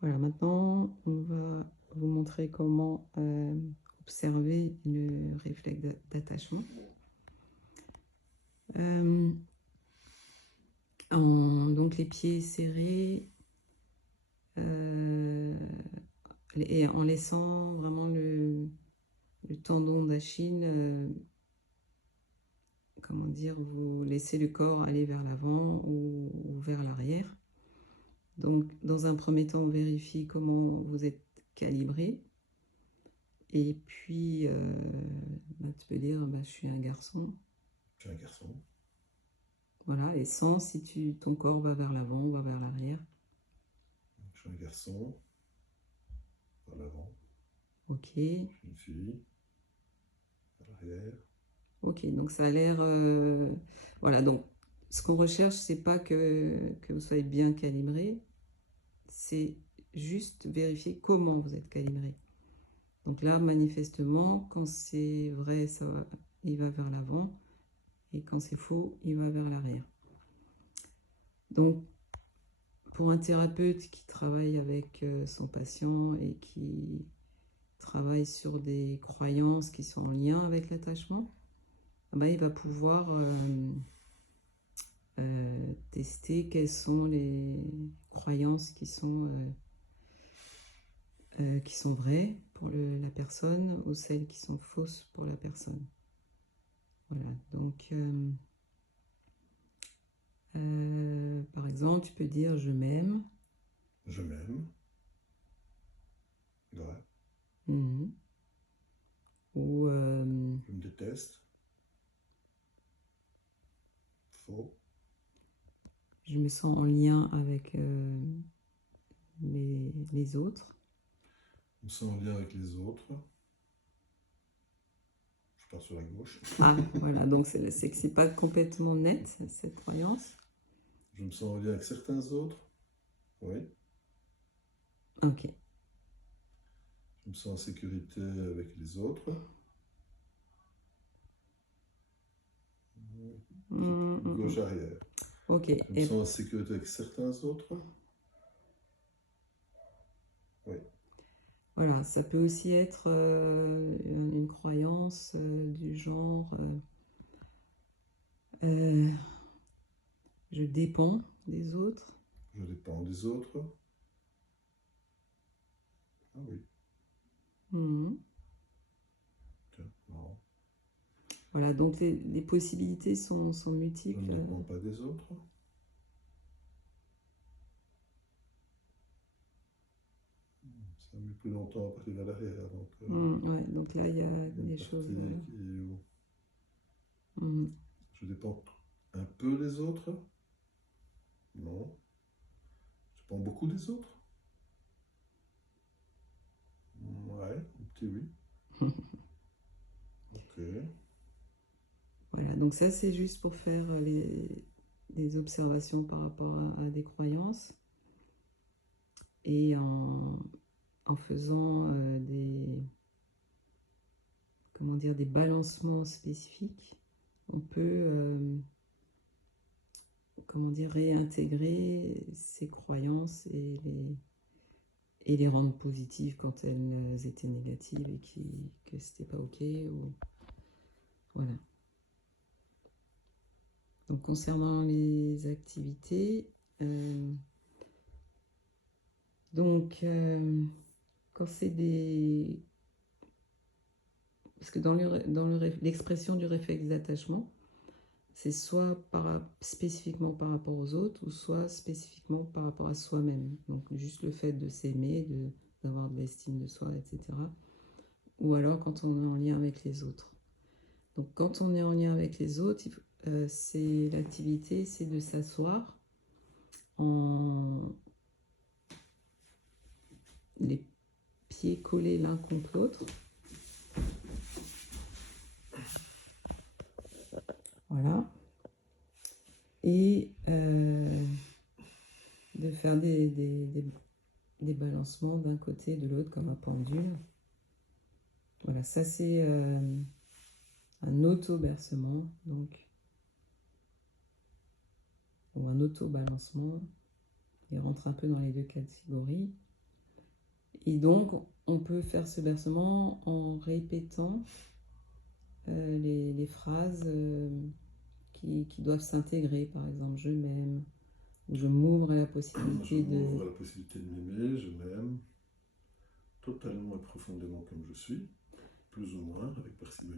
Voilà, maintenant, on va vous montrer comment observer le réflexe d'attachement. Donc les pieds serrés et en laissant vraiment le tendon d'Achille, comment dire, vous laissez le corps aller vers l'avant ou vers l'arrière. Donc dans un premier temps, on vérifie comment vous êtes calibré. Et puis, tu peux dire, je suis un garçon. Je suis un garçon. Voilà, et sans si ton corps va vers l'avant ou va vers l'arrière. Je suis un garçon. Vers l'avant. Ok. Je suis une fille. Vers l'arrière. Ok, donc ça a l'air... voilà, donc ce qu'on recherche, c'est pas que vous soyez bien calibré, c'est juste vérifier comment vous êtes calibré. Donc là, manifestement, quand c'est vrai, il va vers l'avant, et quand c'est faux, il va vers l'arrière. Donc, pour un thérapeute qui travaille avec son patient et qui travaille sur des croyances qui sont en lien avec l'attachement, il va pouvoir tester quelles sont les croyances qui sont vraies pour la personne ou celles qui sont fausses pour la personne. Voilà, donc par exemple, tu peux dire je m'aime. Je m'aime. Vrai. Mmh. Ou je me déteste. Faux. Je me sens en lien avec les autres. Je me sens en lien avec les autres. Je pars sur la gauche. Ah, voilà, donc c'est que c'est pas complètement net, cette croyance. Je me sens en lien avec certains autres. Oui. Ok. Je me sens en sécurité avec les autres. Gauche arrière. Ok. Je me sens en sécurité avec certains autres. Oui. Voilà, ça peut aussi être une croyance du genre je dépends des autres. Je dépends des autres. Ah oui. Tiens, marrant. Voilà, donc les possibilités sont multiples. Je ne dépends pas des autres. Ça a mis plus longtemps à partir vers l'arrière. Ouais, donc là, il y a des choses. Je dépends un peu des autres. Non. Je dépends beaucoup des autres. Ouais, un petit oui. Ok. Voilà, donc ça, c'est juste pour faire les observations par rapport à des croyances. Et en faisant des balancements spécifiques, on peut réintégrer ces croyances et les rendre positives quand elles étaient négatives et que c'était pas ok. Voilà. Donc concernant les activités, quand c'est des... Parce que dans l'expression du réflexe d'attachement, c'est soit spécifiquement par rapport aux autres ou soit spécifiquement par rapport à soi-même. Donc juste le fait de s'aimer, d'avoir de l'estime de soi, etc. Ou alors quand on est en lien avec les autres. Donc quand on est en lien avec les autres, l'activité, c'est de s'asseoir en les pieds collés l'un contre l'autre. Voilà. Et de faire des balancements d'un côté et de l'autre comme un pendule. Voilà, ça c'est un auto-bercement, donc, ou un auto-balancement. Il rentre un peu dans les deux catégories. Et donc, on peut faire ce bercement en répétant les phrases qui doivent s'intégrer. Par exemple, je m'aime, ou je m'ouvre à la Je possibilité m'ouvre de... à la possibilité de m'aimer, je m'aime totalement et profondément comme je suis, plus ou moins, avec parcimonie.